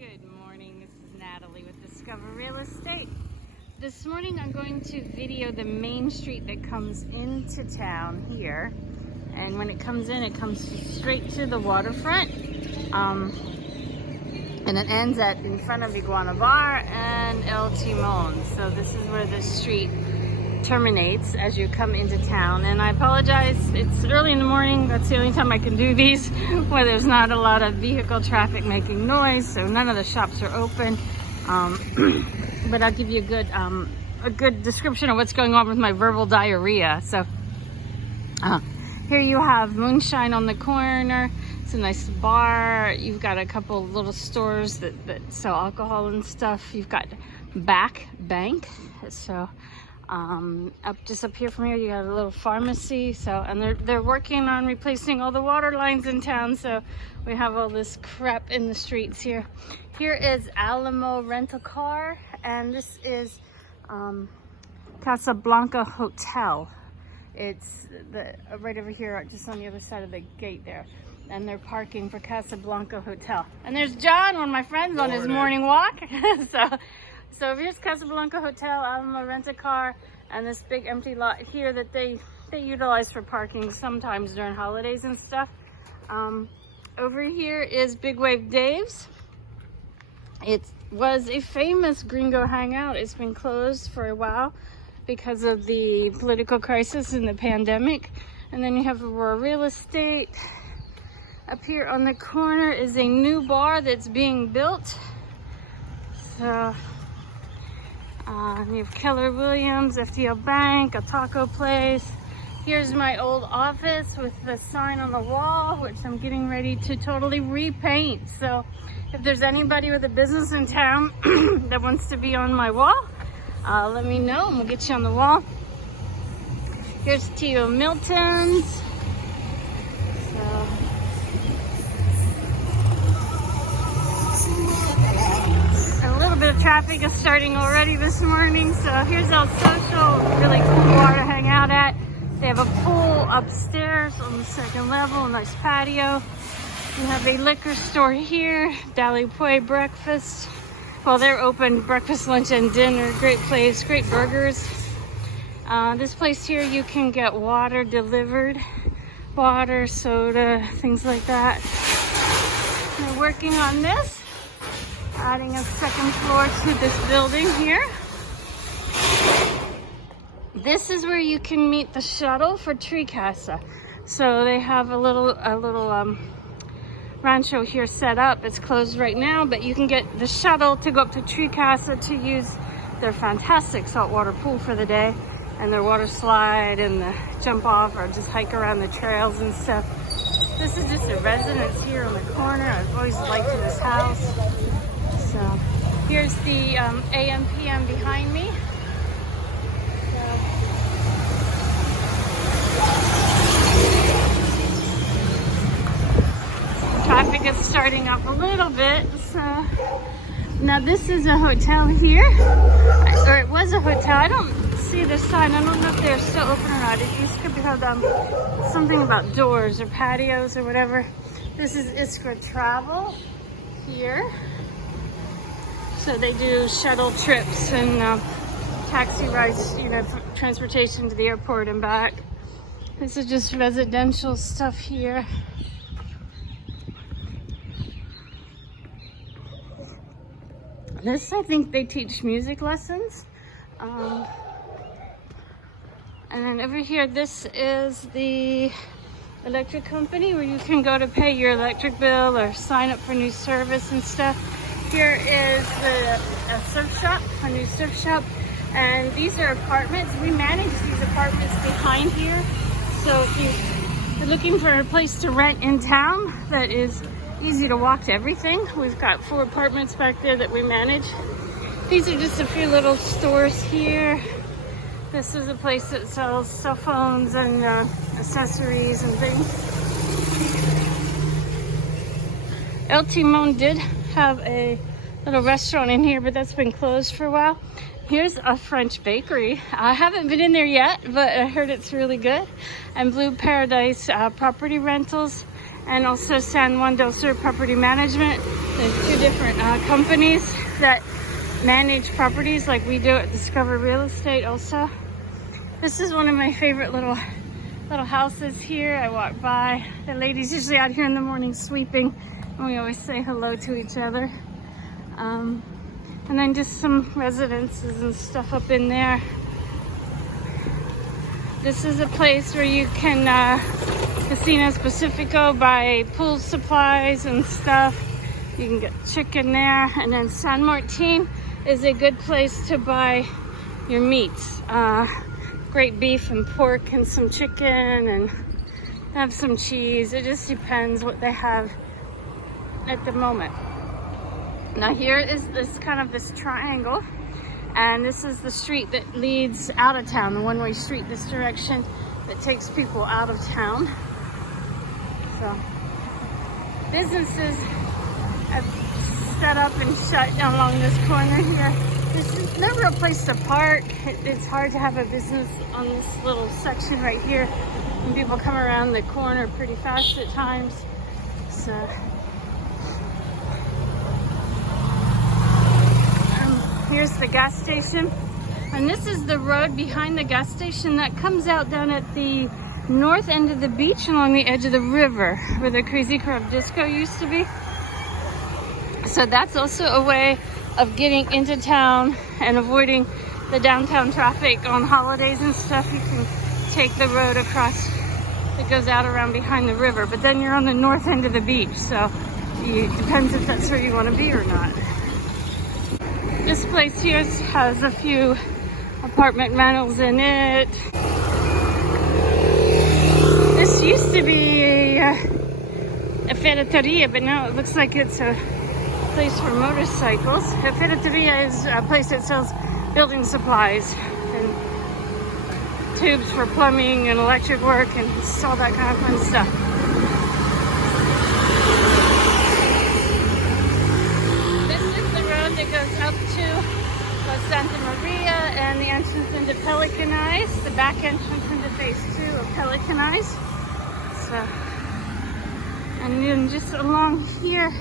Good morning, this is Natalie with Discover Real Estate. This morning I'm going to video the main street that comes into town here. And when it comes in, it comes straight to the waterfront. And it ends in front of Iguana Bar and El Timon. So this is where the street terminates as you come into town. And I apologize, it's early in the morning. That's the only time I can do these where there's not a lot of vehicle traffic making noise, so none of the shops are open. But I'll give you a good description of what's going on with my verbal diarrhea. So here you have moonshine on the corner. It's a nice bar. You've got a couple little stores that sell alcohol and stuff. You've got bank. So just up here from here, you got a little pharmacy. So, and they're working on replacing all the water lines in town. So we have all this crap in the streets here. Here is Alamo Rental Car, and this is Casablanca Hotel. It's right over here, just on the other side of the gate there. And they're parking for Casablanca Hotel. And there's John, one of my friends, on his morning walk. So here's Casablanca Hotel, Alamo Rent-A-Car, and this big empty lot here that they utilize for parking sometimes during holidays and stuff. Over here is Big Wave Dave's. It was a famous gringo hangout. It's been closed for a while because of the political crisis and the pandemic. And then you have Aurora Real Estate. Up here on the corner is a new bar that's being built. So you have Keller Williams, FDL Bank, a taco place. Here's my old office with the sign on the wall, which I'm getting ready to totally repaint. So if there's anybody with a business in town that wants to be on my wall, let me know and we'll get you on the wall. Here's Tio Milton's. A little bit of traffic is starting already this morning. So here's El Social, really cool bar to hang out at. They have a pool upstairs on the second level, a nice patio. You have a liquor store here, Dali Poi Breakfast. Well, they're open breakfast, lunch, and dinner. Great place, great burgers. This place here, you can get water delivered. Water, soda, things like that. They're working on this. Adding a second floor to this building here. This is where you can meet the shuttle for Tree Casa. So they have a little Rancho here set up. It's closed right now, but you can get the shuttle to go up to Tree Casa to use their fantastic saltwater pool for the day, and their water slide and the jump off, or just hike around the trails and stuff. This is just a residence here on the corner. I've always liked this house. So here's the AM PM behind me. Traffic is starting up a little bit. So now this is a hotel here, or it was a hotel. I don't see the sign. I don't know if they're still open or not. It used to be called something about doors or patios or whatever. This is Iskra Travel here. So they do shuttle trips and taxi rides, transportation to the airport and back. This is just residential stuff here. This, I think they teach music lessons. And then over here, this is the electric company where you can go to pay your electric bill or sign up for new service and stuff. Here is a surf shop, a new surf shop, and these are apartments. We manage these apartments behind here. So if you're looking for a place to rent in town that is easy to walk to everything, we've got 4 apartments back there that we manage. These are just a few little stores here. This is a place that sells cell phones and accessories and things. El Timon did have a little restaurant in here, but that's been closed for a while. Here's a French bakery. I haven't been in there yet, but I heard it's really good. And Blue Paradise Property Rentals. and also San Juan del Sur Property Management. There's two different companies that manage properties like we do at Discover Real Estate also. This is one of my favorite little houses here. I walk by. The ladies usually out here in the morning sweeping, and we always say hello to each other. And then just some residences and stuff up in there. This is a place where you can, Casinos Pacifico, buy pool supplies and stuff. You can get chicken there. And then San Martin is a good place to buy your meats. Great beef and pork and some chicken and have some cheese. It just depends what they have at the moment. Now here is this triangle, and this is the street that leads out of town, the one-way street this direction that takes people out of town. So businesses have set up and shut down along this corner here. There's no real place to park. It's hard to have a business on this little section right here, and people come around the corner pretty fast at times. So here's the gas station, and this is the road behind the gas station that comes out down at the north end of the beach along the edge of the river where the Crazy Crab Disco used to be. So that's also a way of getting into town and avoiding the downtown traffic on holidays and stuff. You can take the road across that goes out around behind the river, but then you're on the north end of the beach, so it depends if that's where you want to be or not. This place here has a few apartment rentals in it. This used to be a ferreteria, but now it looks like it's a place for motorcycles. A ferreteria is a place that sells building supplies and tubes for plumbing and electric work and all that kind of fun stuff. This is the road that goes up to La Santa Maria and the entrance into Pelican Eyes, the back entrance into phase 2 of Pelican Eyes. So, and then just along here,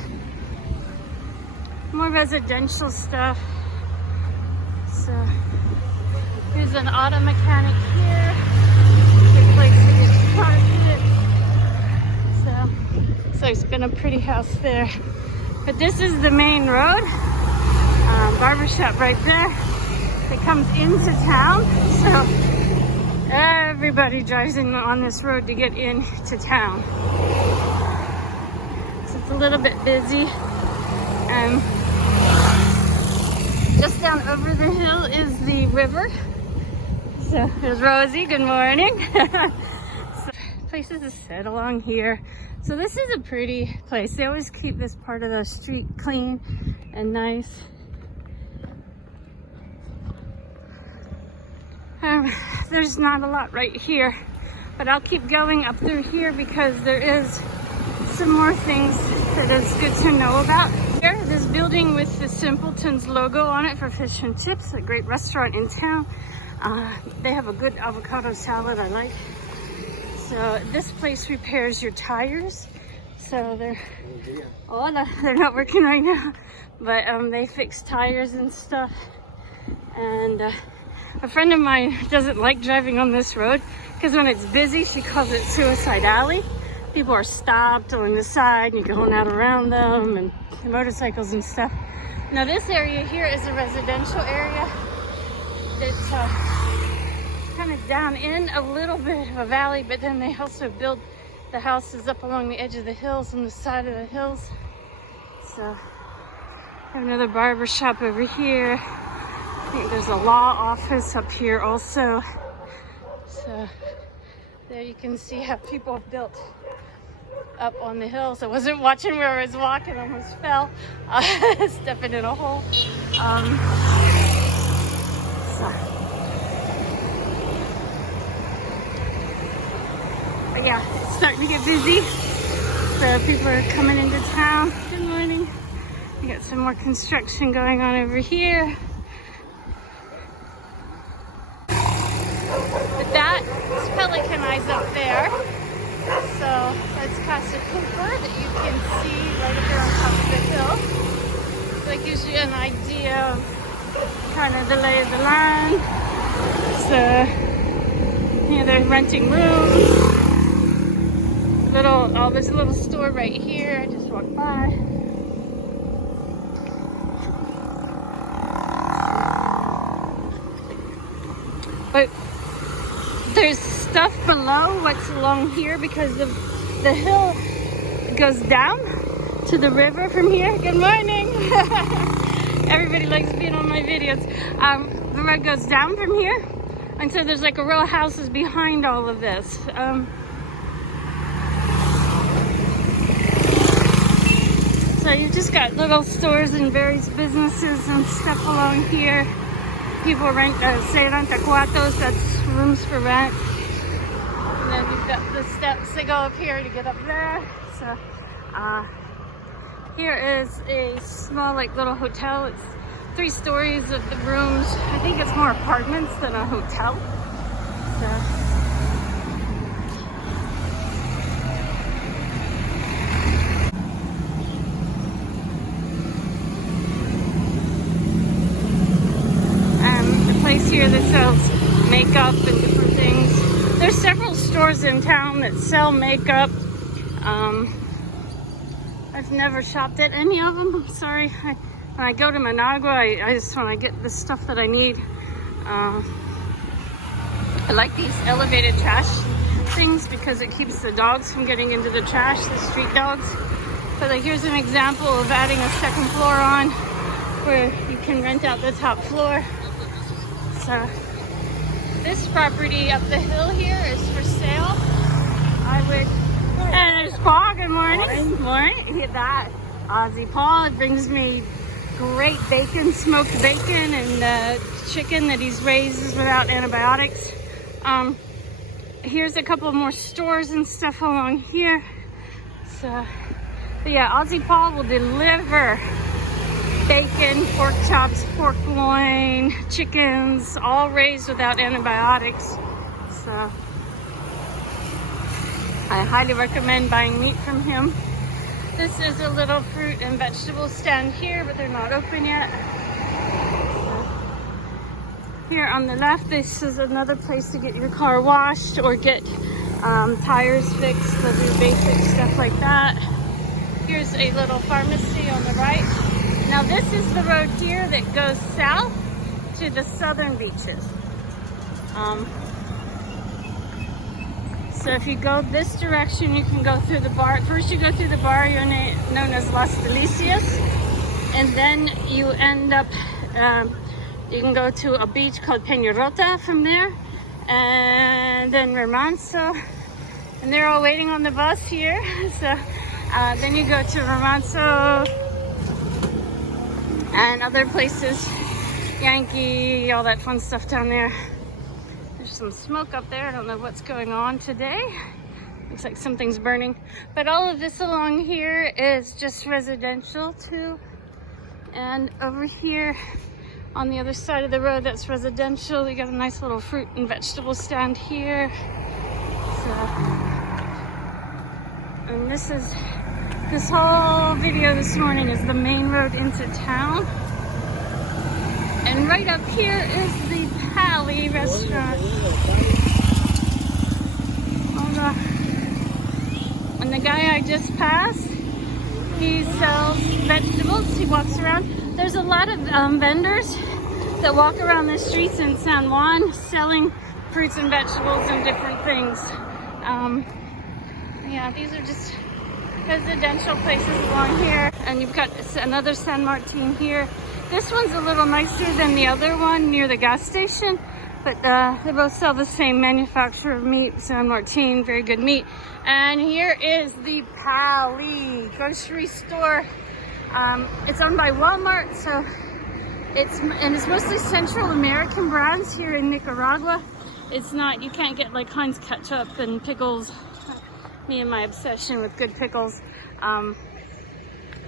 more residential stuff. So here's an auto mechanic here. Good place to get started. So it's been a pretty house there. But this is the main road. Barbershop right there. It comes into town. So everybody drives in on this road to get into town. So it's a little bit busy. Just down over the hill is the river. So there's Rosie, good morning. So places to sit along here. So this is a pretty place. They always keep this part of the street clean and nice. There's not a lot right here, but I'll keep going up through here because there is some more things that is good to know about. Here, this building with the Simpletons logo on it for fish and chips, a great restaurant in town. They have a good avocado salad I like. So this place repairs your tires. So they're not working right now, but they fix tires and stuff. And a friend of mine doesn't like driving on this road because when it's busy, she calls it Suicide Alley. People are stopped along the side, and you're going out around them, and motorcycles and stuff. Now this area here is a residential area that's kind of down in a little bit of a valley, but then they also build the houses up along the edge of the hills on the side of the hills. So have another barber shop over here. I think there's a law office up here also. So there you can see how people have built up on the hills. I wasn't watching where I was walking, I almost fell, stepping in a hole. But yeah, it's starting to get busy. So people are coming into town. Good morning. We got some more construction going on over here. But that is Pelican Eyes up there. So that's Casa Cupa. gives you an idea of kind of the lay of the land. So, you know, they're renting rooms. There's a little store right here. I just walked by. But there's stuff below what's along here because of the hill goes down to the river from here. Good morning. Everybody likes being on my videos. The road goes down from here, and so there's like a row of houses behind all of this. So you've just got little stores and various businesses and stuff along here. People rent, say rantacuatos, that's rooms for rent. And then you've got the steps that go up here to get up there. So here is a small like little hotel. It's 3 stories of the rooms. I think it's more apartments than a hotel. So. Here that sells makeup and different things. There's several stores in town that sell makeup. I've never shopped at any of them. I'm sorry. When I go to Managua, I just want to get the stuff that I need. I like these elevated trash things because it keeps the dogs from getting into the trash, the street dogs. But like here's an example of adding a second floor on where you can rent out the top floor. So this property up the hill here is for sale. And there's Paul. Good morning. Morning. Look at that. Ozzy Paul. It brings me great bacon, smoked bacon, and chicken that he's raised without antibiotics. Here's a couple more stores and stuff along here. So, but yeah, Ozzy Paul will deliver bacon, pork chops, pork loin, chickens, all raised without antibiotics. So I highly recommend buying meat from him. This is a little fruit and vegetable stand here, but they're not open yet. Here on the left, this is another place to get your car washed or get tires fixed. They'll do basic stuff like that. Here's a little pharmacy on the right. Now this is the road here that goes south to the southern beaches. So if you go this direction, you can go through the bar. First you go through the barrio known as Las Delicias, and then you end up, you can go to a beach called Peñarota from there, and then Rancho, and they're all waiting on the bus here. So then you go to Rancho, and other places, Yankee, all that fun stuff down there. There's some smoke up there. I don't know what's going on today. Looks like something's burning. But all of this along here is just residential too. And over here on the other side of the road, that's residential. We got a nice little fruit and vegetable stand here. So, and this whole video this morning is the main road into town. And right up here is the Pali restaurant. And the guy I just passed, he sells vegetables. He walks around. There's a lot of vendors that walk around the streets in San Juan selling fruits and vegetables and different things. Yeah, these are just residential places along here. And you've got another San Martin here. This one's a little nicer than the other one near the gas station, but they both sell the same manufacturer of meat, San Martin, very good meat. And here is the Pali Grocery Store. It's owned by Walmart, so it's mostly Central American brands here in Nicaragua. It's not, you can't get like Heinz ketchup and pickles. Me and my obsession with good pickles.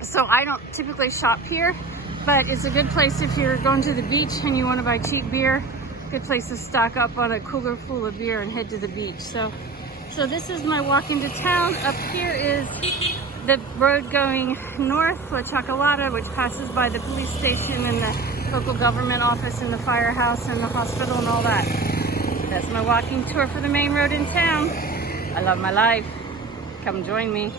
So I don't typically shop here, but it's a good place if you're going to the beach and you want to buy cheap beer. Good place to stock up on a cooler full of beer and head to the beach. So this is my walk into town. Up here is the road going north, La Chocolata, which passes by the police station and the local government office and the firehouse and the hospital and all that. That's my walking tour for the main road in town. I love my life. Come join me.